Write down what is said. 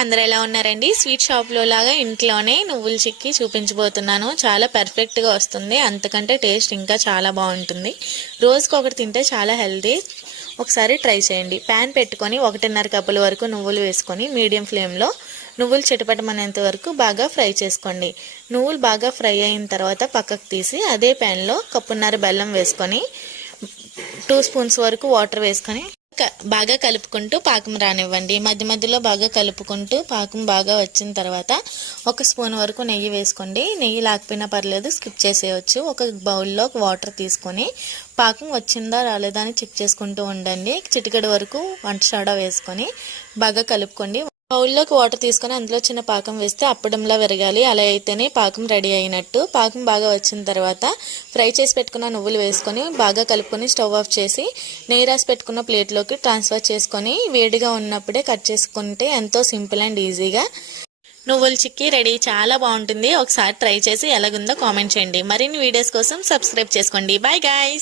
అందరూ ఎలా ఉన్నారండి? స్వీట్ షాప్లో లాగా ఇంట్లోనే నువ్వుల చిక్కీ చూపించబోతున్నాను. చాలా పర్ఫెక్ట్గా వస్తుంది, అంతకంటే టేస్ట్ ఇంకా చాలా బాగుంటుంది. రోజుకి ఒకటి తింటే చాలా హెల్తీ. ఒకసారి ట్రై చేయండి. ప్యాన్ పెట్టుకొని 1.5 కప్పుల వరకు నువ్వులు వేసుకొని మీడియం ఫ్లేమ్లో నువ్వులు చిటపటమనేంత వరకు బాగా ఫ్రై చేసుకోండి. నువ్వులు బాగా ఫ్రై అయిన తర్వాత పక్కకు తీసి అదే ప్యాన్లో 1.5 కప్పు బెల్లం వేసుకొని 2 స్పూన్స్ వరకు వాటర్ వేసుకొని బాగా కలుపుకుంటూ పాకం రానివ్వండి. మధ్య మధ్యలో బాగా కలుపుకుంటూ పాకం బాగా వచ్చిన తర్వాత 1 స్పూన్ వరకు నెయ్యి వేసుకోండి. నెయ్యి లేకపోయినా పర్లేదు, స్కిప్ చేసేయచ్చు. ఒక బౌల్లో వాటర్ తీసుకొని పాకం వచ్చిందా రాలేదా అని చెక్ చేసుకుంటూ ఉండండి. చిటికెడు వరకు వంట సోడా వేసుకొని బాగా కలుపుకోండి. బౌల్లోకి వాటర్ తీసుకొని అందులో చిన్న పాకం వేస్తే అప్పడంలా విరగాలి. అలా అయితేనే పాకం రెడీ అయినట్టు. పాకం బాగా వచ్చిన తర్వాత ఫ్రై చేసి పెట్టుకున్న నువ్వులు వేసుకొని బాగా కలుపుకొని స్టవ్ ఆఫ్ చేసి నెయ్యి రాసి పెట్టుకున్న ప్లేట్లోకి ట్రాన్స్ఫర్ చేసుకొని వేడిగా ఉన్నప్పుడే కట్ చేసుకుంటే ఎంతో సింపుల్ అండ్ ఈజీగా నువ్వుల చిక్కీ రెడీ. చాలా బాగుంటుంది. ఒకసారి ట్రై చేసి ఎలాగుందో కామెంట్ చేయండి. మరిన్ని వీడియోస్ కోసం సబ్స్క్రైబ్ చేసుకోండి. Bye guys.